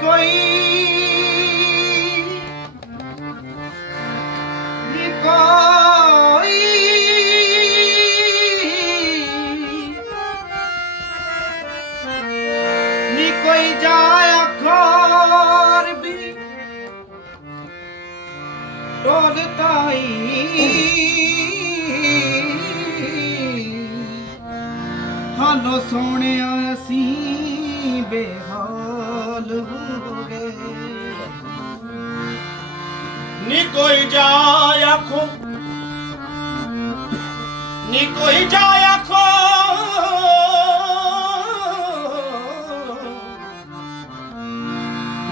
ਕੋਈ। ਨੀ ਕੋਈ। ਨੀ ਕੋਈ ਜਾਇਆ ਖਾਰ ਵੀ। ਟੋਲ ਤਾਈ। ਹਾਲੋ ਸੋਹਣਿਆ ਅਸੀਂ ਬੇਹਾਲ। ਹੋ ਗਏ ਨੀ ਕੋਈ ਜਾ ਆਖੋ। ਨੀ ਕੋਈ ਜਾ ਆਖੋ।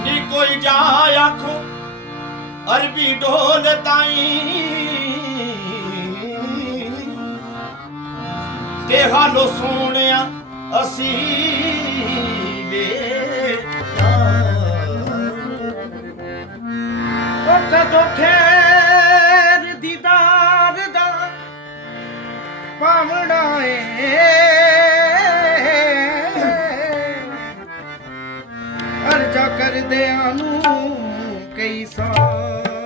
ਨੀ ਕੋਈ ਜਾ ਆਖੋ। ਅਰਬੀ ਢੋਲ ਤਾਈ। ਤੇ ਹਾਲੋ ਸੋਹਣਿਆ ਅਸੀਂ ਪਾਵਣਾ ਏ ਅਰਜਾ ਕਰਦਿਆਂ ਨੂੰ ਕਈ ਸਾਲ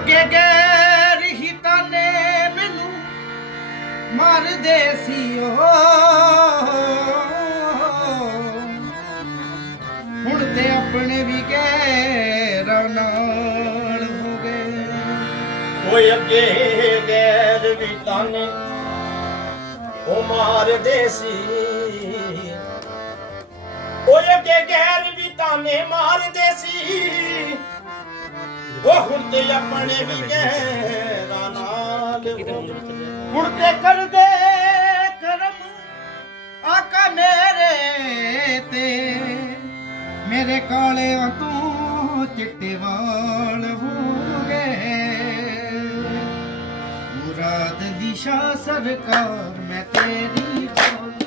ਅੱਗੇ ਗੈਰ ਹੀ ਤਾਨੇ ਮੈਨੂੰ ਮਾਰਦੇ ਸੀ ਉਹ। ਹੁਣ ਤੇ ਆਪਣੇ ਵੀ ਗੈਰਾਂ ਨਾਲ ਹੋ ਗਏ। ਓਏ ਅੱਗੇ ਗੈਰ ਵੀ ਤਾਨੇ ਉਹ ਮਾਰਦੇ ਸੀ। ਓਏ ਅੱਗੇ ਗੈਰ ਵੀ ਤਾਨੇ ਮਾਰਦੇ ਸੀ। ਉਹ ਹੁਣ ਤੇ ਆਪਣੇ ਵੀ ਗੈਰਾਂ ਨਾਲ ਹੁਣ ਤੇ ਕਰਦੇ ਕਰਮ ਆਕਾ ਮੇਰੇ ਤੇ। ਮੇਰੇ ਕਾਲਿਆਂ ਤੋਂ ਚਿੱਟੇ ਵਾਲ ਹੋ ਗਏ। ਮੁਰਾਦ ਦੀ ਸ਼ਾਹ ਸਰਕਾਰ ਮੈਂ ਤੇਰੀ ਮੁਰਾਦ